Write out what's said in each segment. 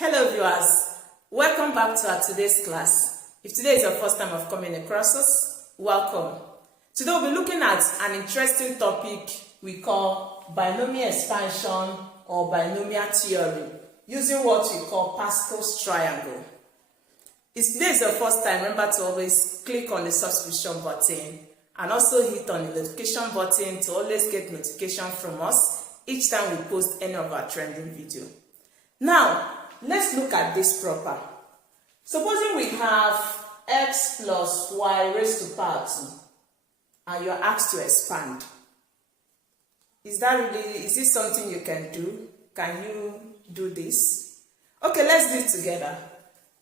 Hello viewers, welcome back to our today's class. If today is your first time of coming across us, welcome. Today we'll be looking at an interesting topic we call binomial expansion or binomial theory, using what we call Pascal's triangle. If today is your first time, remember to always click on the subscription button and also hit on the notification button to always get notification from us each time we post any of our trending video. Now, let's look at this proper. Supposing we have x plus y raised to power 2 and you're asked to expand. Is this something you can do? Can you do this? Okay, let's do it together.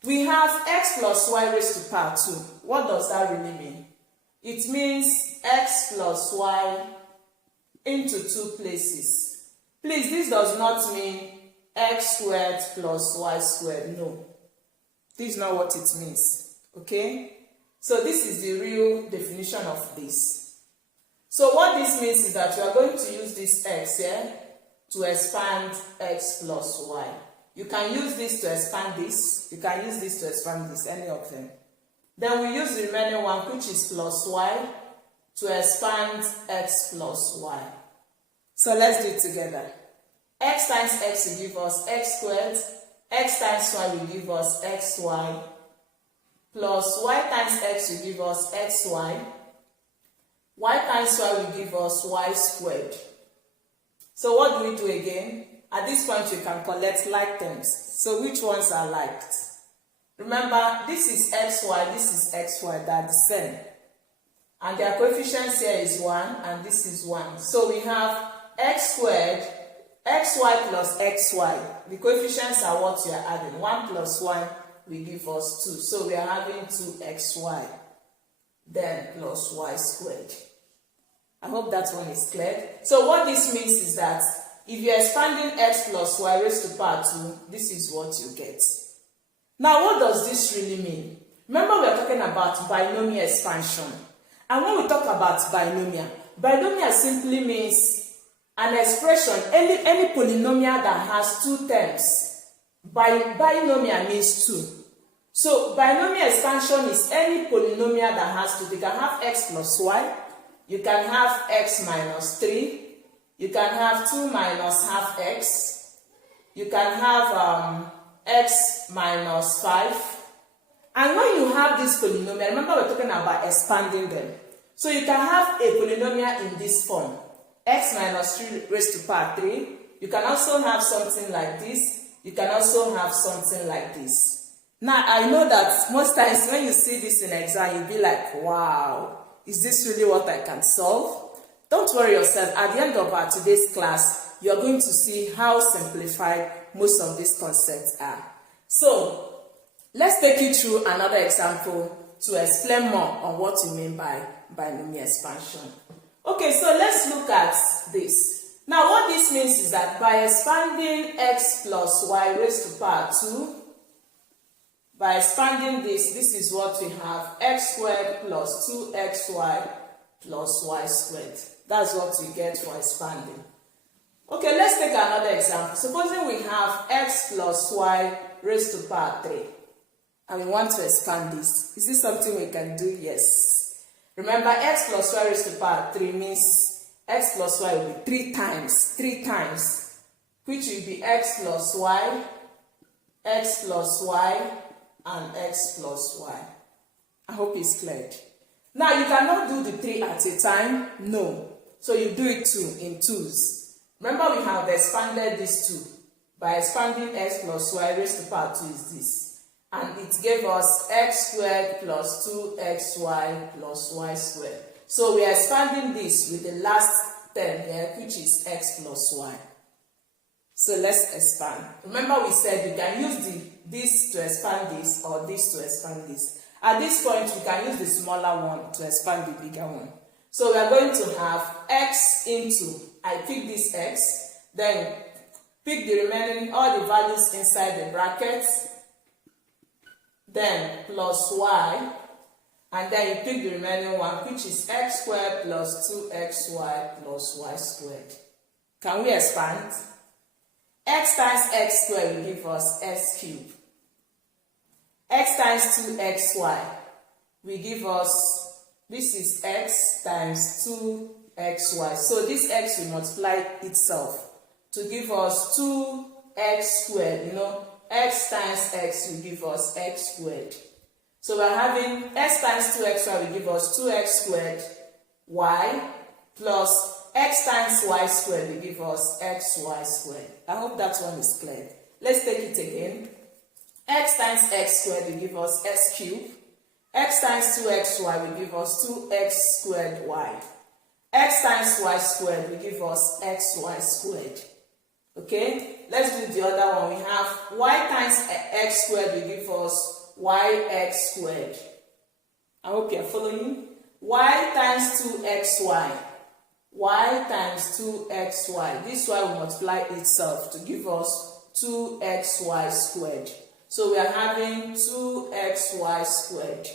We have x plus y raised to power 2. What does that really mean? It means x plus y into two places. Please, this does not mean x squared plus y squared. No, this is not what it means. Okay, so this is the real definition of this. So what this means is that we are going to use this x here to expand x plus y. You can use this to expand this, you can use this to expand this, any of them. Then we use the remaining one, which is plus y, to expand x plus y. So let's do it together. X times x will give us x squared, x times y will give us xy, plus y times x will give us xy, y times y will give us y squared. So what do we do again? At this point we can collect like terms. So which ones are liked? Remember, this is xy, this is xy, they are the same. And their coefficients here is 1 and this is 1. So we have x squared, xy plus xy, the coefficients are what we are adding. 1 plus 1 will give us 2. So we are having 2xy, then plus y squared. I hope that one is clear. So what this means is that if you are expanding x plus y raised to power 2, this is what you get. Now what does this really mean? Remember we are talking about binomial expansion. And when we talk about binomial simply means an expression, any polynomial that has two terms. Binomial means 2. So binomial expansion is any polynomial that has 2. You can have x plus y, you can have x minus 3, you can have 2 minus half x, you can have x minus 5. And when you have this polynomial, remember we're talking about expanding them. So you can have a polynomial in this form. X minus 3 raised to power 3. You can also have something like this. You can also have something like this. Now, I know that most times when you see this in exam, you'll be like, wow, is this really what I can solve? Don't worry yourself. At the end of our today's class, you're going to see how simplified most of these concepts are. So, let's take you through another example to explain more on what we mean by binomial expansion. Okay, so let's look at this. Now, what this means is that by expanding x plus y raised to power 2, by expanding this is what we have, x squared plus 2xy plus y squared. That's what we get for expanding. Okay, let's take another example. Supposing we have x plus y raised to power 3, and we want to expand this. Is this something we can do? Yes. Remember, x plus y raised to power 3 means x plus y will be 3 times, which will be x plus y, and x plus y. I hope it's clear. Now, you cannot do the 3 at a time. No. So you do it in twos. Remember, we have expanded this 2. By expanding x plus y raised to power 2 is this. And it gave us x squared plus 2xy plus y squared. So we are expanding this with the last term here, which is x plus y. So let's expand. Remember we said we can use this to expand this or this to expand this. At this point, we can use the smaller one to expand the bigger one. So we are going to have x into, I pick this x, then pick the remaining, all the values inside the brackets, then plus y, and then you pick the remaining one, which is x squared plus 2xy plus y squared. Can we expand? X times x squared will give us x cubed. X times 2xy will give us, this is x times 2xy. So this x will multiply itself to give us 2x squared. You know, x times x will give us x squared. So we're having x times 2xy will give us 2x squared y plus x times y squared will give us xy squared. I hope that one is clear. Let's take it again. X times x squared will give us x cubed. X times 2xy will give us 2x squared y. X times y squared will give us xy squared. Okay, let's do the other one. We have y times x squared will give us yx squared. I hope you're following. Y times 2xy. Y times 2xy. This y will multiply itself to give us 2xy squared. So we are having 2xy squared.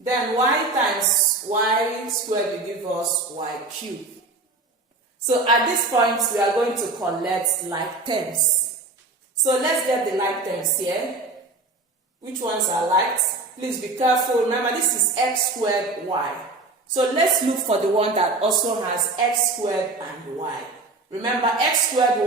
Then y times y squared will give us y cubed. So at this point, we are going to collect like terms. So let's get the like terms here. Which ones are like? Please be careful. Remember, this is x squared y. So let's look for the one that also has x squared and y. Remember, x squared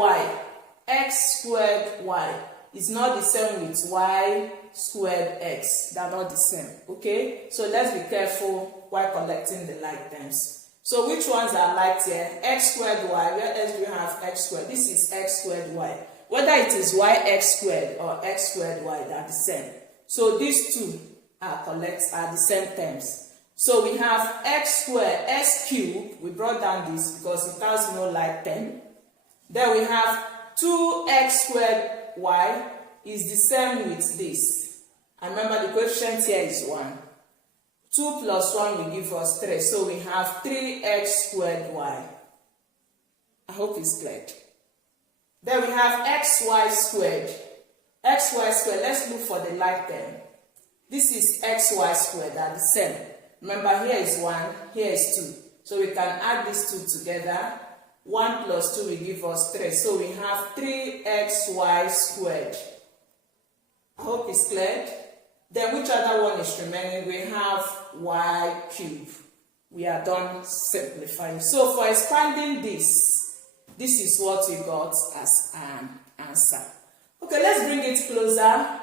y is not the same with y squared x. They're not the same. Okay? So let's be careful while collecting the like terms. So which ones are like here? X squared y. Where else do you have x squared? This is x squared y. Whether it is yx squared or x squared y, they are the same. So these two are the same terms. So we have x squared, x cubed. We brought down this because it has no like term. Then we have 2x squared y is the same with this. And remember, the coefficient here is 1. 2 plus 1 will give us 3. So we have 3x squared y. I hope it's clear. Then we have xy squared. Xy squared, let's look for the like term. This is xy squared, they're the same. Remember, here is 1, here is 2. So we can add these two together. 1 plus 2 will give us 3. So we have 3xy squared. I hope it's clear. Then which other one is remaining? We have y cubed. We are done simplifying. So for expanding this is what we got as an answer. Okay, let's bring it closer.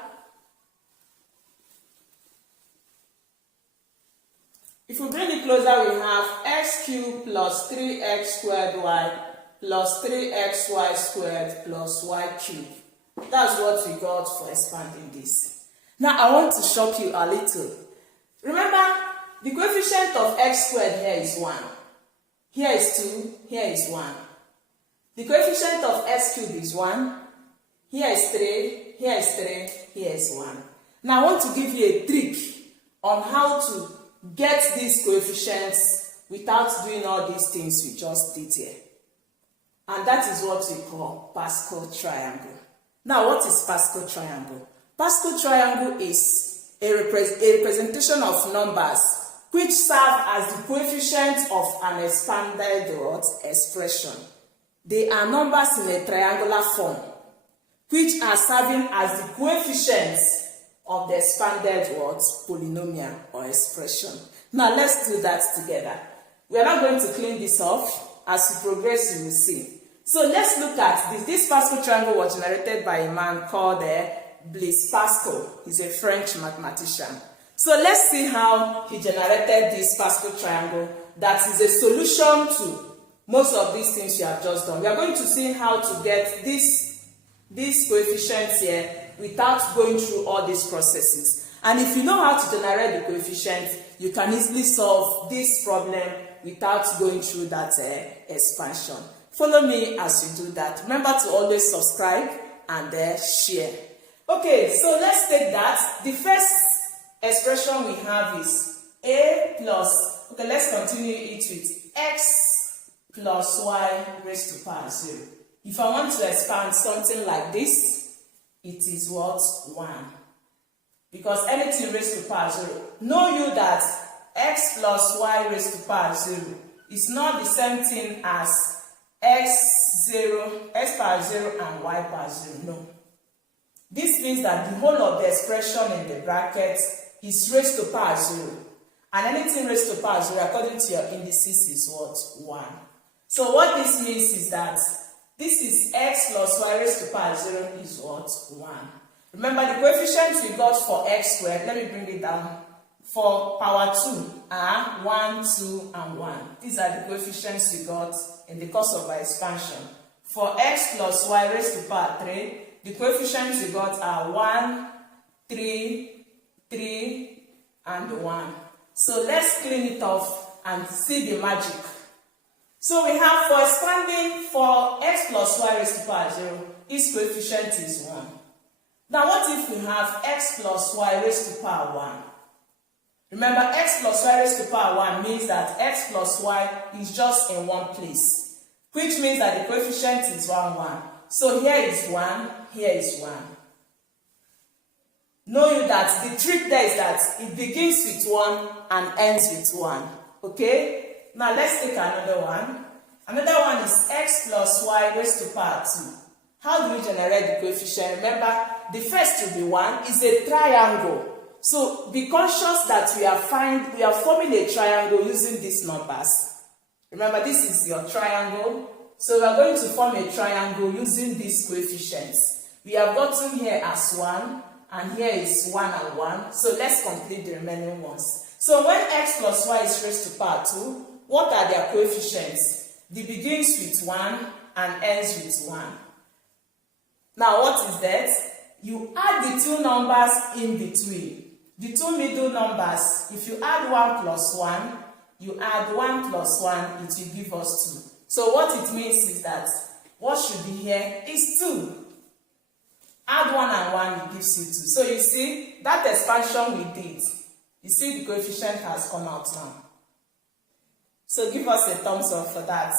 If we bring it closer, we have x cubed plus 3x squared y plus 3xy squared plus y cubed. That's what we got for expanding this. Now I want to shock you a little. Remember, the coefficient of x squared here is 1. Here is 2, here is 1. The coefficient of x cubed is 1. Here is 3, here is 3, here is 1. Now I want to give you a trick on how to get these coefficients without doing all these things we just did here. And that is what we call Pascal's triangle. Now what is Pascal's triangle? Pascal's triangle is a representation of numbers which serve as the coefficients of an expanded expression. They are numbers in a triangular form which are serving as the coefficients of the expanded polynomial or expression. Now let's do that together. We are not going to clean this off. As we progress, you will see. So let's look at this. This Pascal's triangle was generated by a man called Blaise Pascal. He's a French mathematician. So let's see how he generated this Pascal's triangle that is a solution to most of these things we have just done. We are going to see how to get these coefficients here without going through all these processes. And if you know how to generate the coefficients, you can easily solve this problem without going through that expansion. Follow me as you do that. Remember to always subscribe and share. Okay, so let's take that. The first expression we have is a plus, okay, let's continue it with x plus y raised to power 0. If I want to expand something like this, it is what? 1. Because anything raised to power 0. Know you that x plus y raised to power 0 is not the same thing as x power 0 and y power 0. No. This means that the whole of the expression in the bracket is raised to power 0. And anything raised to power 0 according to your indices is what? 1. So what this means is that this is x plus y raised to power 0 is what? 1. Remember the coefficients we got for x squared, let me bring it down, for power 2 are 1, 2, and 1. These are the coefficients we got in the course of our expansion. For x plus y raised to power 3, the coefficients we got are 1, 3, 3, and 1. So let's clean it off and see the magic. So we have for expanding for x plus y raised to power 0, its coefficient is 1. Now what if we have x plus y raised to power 1? Remember, x plus y raised to power 1 means that x plus y is just in one place, which means that the coefficient is 1, 1. So here is 1, here is 1. Know that the trick there is that it begins with 1 and ends with 1. Okay? Now let's take another one. Another one is x plus y raised to power 2. How do we generate the coefficient? Remember, the first to be 1 is a triangle. So be conscious that we are forming a triangle using these numbers. Remember, this is your triangle. So we are going to form a triangle using these coefficients. We have gotten here as 1, and here is 1 and 1. So let's complete the remaining ones. So when x plus y is raised to power 2, what are their coefficients? It begins with 1 and ends with 1. Now what is that? You add the two numbers in between. The two middle numbers, if you add 1 plus 1, you add 1 plus 1, it will give us 2. So what it means is that what should be here is 2. Add 1 and 1, it gives you 2. So you see, that expansion we did, you see the coefficient has come out now. So give us a thumbs up for that.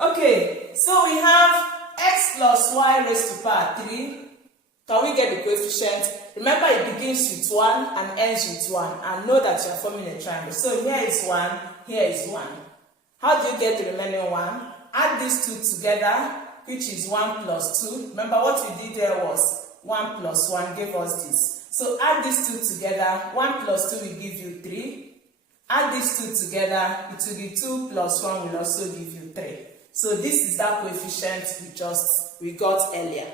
Okay, so we have x plus y raised to power 3. Can we get the coefficient? Remember, it begins with 1 and ends with 1. And know that you are forming a triangle. So here is 1, here is 1. How do you get the remaining 1? Add these two together, which is 1 plus 2. Remember, what we did there was 1 plus 1 gave us this. So add these two together. 1 plus 2 will give you 3. Add these two together, it will be 2 plus 1 will also give you 3. So this is that coefficient we got earlier.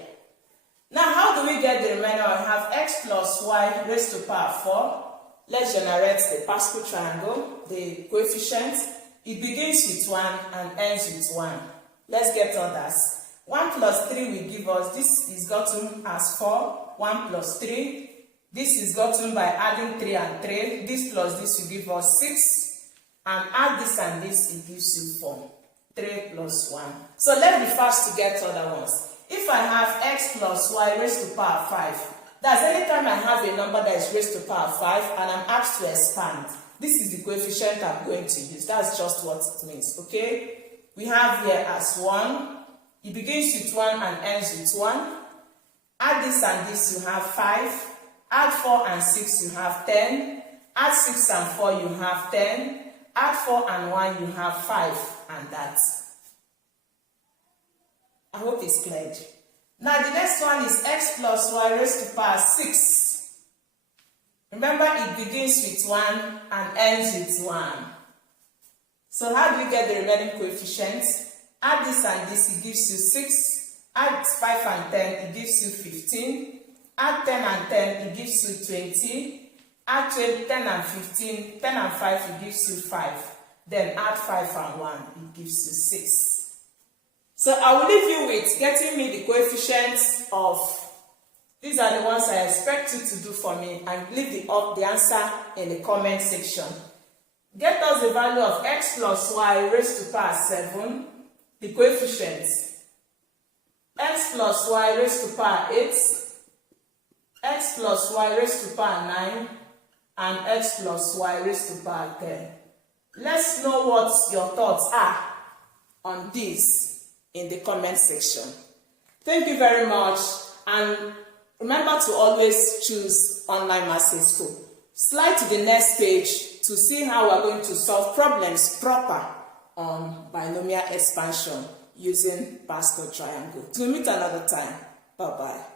Now, how do we get the remainder? We have x plus y raised to power 4. Let's generate the Pascal'sTriangle, the coefficient. It begins with 1 and ends with 1. Let's get others. 1 plus 3 will give us, this is gotten as 4, 1 plus 3. This is gotten by adding 3 and 3. This plus this will give us 6. And add this and this, it gives you 4. 3 plus 1. So let's be fast to get other ones. If I have x plus y raised to power 5, that's anytime I have a number that is raised to power 5 and I'm asked to expand, this is the coefficient I'm going to use. That's just what it means, okay? We have here as 1. It begins with 1 and ends with 1. Add this and this, you have 5. Add 4 and 6, you have 10. Add 6 and 4, you have 10. Add 4 and 1, you have 5. And that's. I hope it's clear. Now the next one is x plus y raised to power 6. Remember, it begins with 1 and ends with 1. So how do we get the remaining coefficients? Add this and this, it gives you 6. Add 5 and 10, it gives you 15. Add 10 and 10, it gives you 20. Add 10 and 15, 10 and 5, it gives you 5. Then add 5 and 1, it gives you 6. So I will leave you with getting me the coefficients of, these are the ones I expect you to do for me, and leave the answer in the comment section. Get us the value of x plus y raised to power 7, the coefficients. X plus y raised to power 8, x plus y raised to power 9, and x plus y raised to power 10. Let's know what your thoughts are on this in the comment section. Thank you very much, and remember to always choose online maths school. Slide to the next page to see how we're going to solve problems proper on binomial expansion using Pascal triangle. Till we meet another time. Bye-bye.